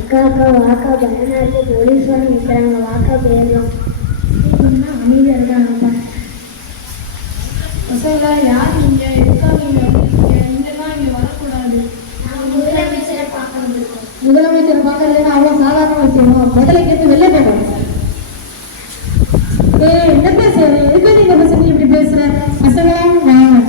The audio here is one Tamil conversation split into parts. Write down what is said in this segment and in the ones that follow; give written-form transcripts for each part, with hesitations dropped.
அக்கா அக்கா வாக்கா பயனா இருக்கு, போலீஸ் வர நிற்கிறாங்க, வாக்கா போயிடலாம். அமைதியாக இருக்காங்கப்பா. பசங்களா யார் நீங்க? எதுக்காக நீங்க வந்திருக்கீங்க? இங்கெல்லாம் இங்க வரக்கூடாது. முதலமைச்சரை பார்க்க வந்திருக்கோம். முதலமைச்சரை பார்க்கறதுன்னா அவ்வளோ சாதாரண விஷயமா? முதல்ல கேட்டு வெளில போகணும். என்ன பேசுற? எதுக்கு நீங்க பசங்க இப்படி பேசுற? பசங்களா வாங்க.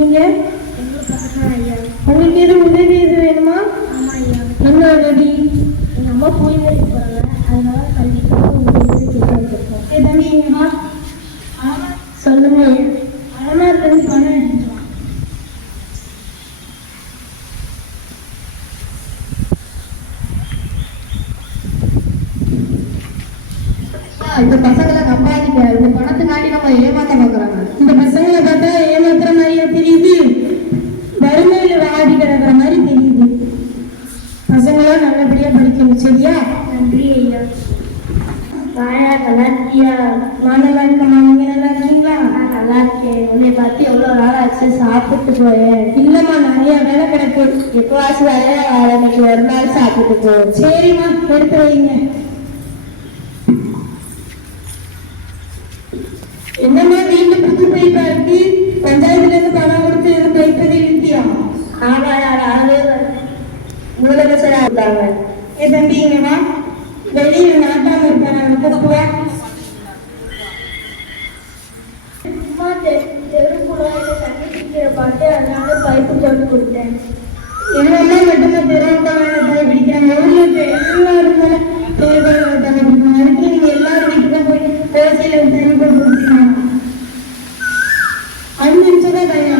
நீங்க உங்களுக்கு எது உதவி எது வேணுமா? ஆமாம் ஐயா. என்ன உதவி? எங்கள் அம்மா போய் வேலைக்கு போகிறாங்க, அதனால கண்டிப்பாக உங்களுக்கு கேட்க வந்திருக்கோம். தம்பி இங்கம்மா சொல்லுங்க. அலமாரிலேருந்து பணம் எடுத்துட்டு வா. இந்த பசங்களை நம்பாதீங்க. இந்த பணத்துக்காண்டி நம்ம ஏமாத்த பார்க்குறாங்க. இந்த பசங்களை பார்த்தா ஏமாத்துற மாதிரியா தெரியுது? வறுமையில வாடி கிடக்குற மாதிரி தெரியுது. பசங்களாம் நல்லபடியா படிக்கணும், சரியா? நன்றி ஐயா. வாயா, நல்லா இருக்கியா? நான் நல்லா இருக்கேம்மா, நீங்க நல்லா இருக்கீங்களா? நான் நல்லா இருக்கேன். உன்னை பார்த்து எவ்வளோ நாள் ஆச்சு, சாப்பிட்டு போயேன். இல்லம்மா, நிறைய வேலை கிடக்கு. எப்போவாச்சு வேலையா இன்னைக்கு ஒரு நாள் சாப்பிட்டு போ. சரிம்மா, எடுத்து வைங்க. என்னம்மா வீட்டு புது பைப்பா இருக்கு? பஞ்சாயத்துல இருந்து பணம் கொடுத்து எதுவும் பைப்பதை இழுத்தியா? ஆமா, யாராவது முதலமைச்சராக இருந்தாங்க. என் தம்பி இங்கம்மா, வெளியில நாட்டாம இருக்காங்க. சும்மா தெருக்குள்ள தண்ணி குடிக்கிற பார்த்து அதனால பைப்பு போட்டு கொடுத்தேன். என்னெல்லாம் மட்டும்தான் தெருவுக்கான தண்ணி பிடிக்கிறாங்க. ஊர்ல எல்லாரும் தெருவுக்கான தண்ணி பிடிக்கணும். அதுக்கு நீங்க எல்லாரும் வீட்டுக்கும் போய் ஓசையில தண்ணி போட்டு கொடுத்தீங்க. 5 நிமிஷம் தான் தண்ணி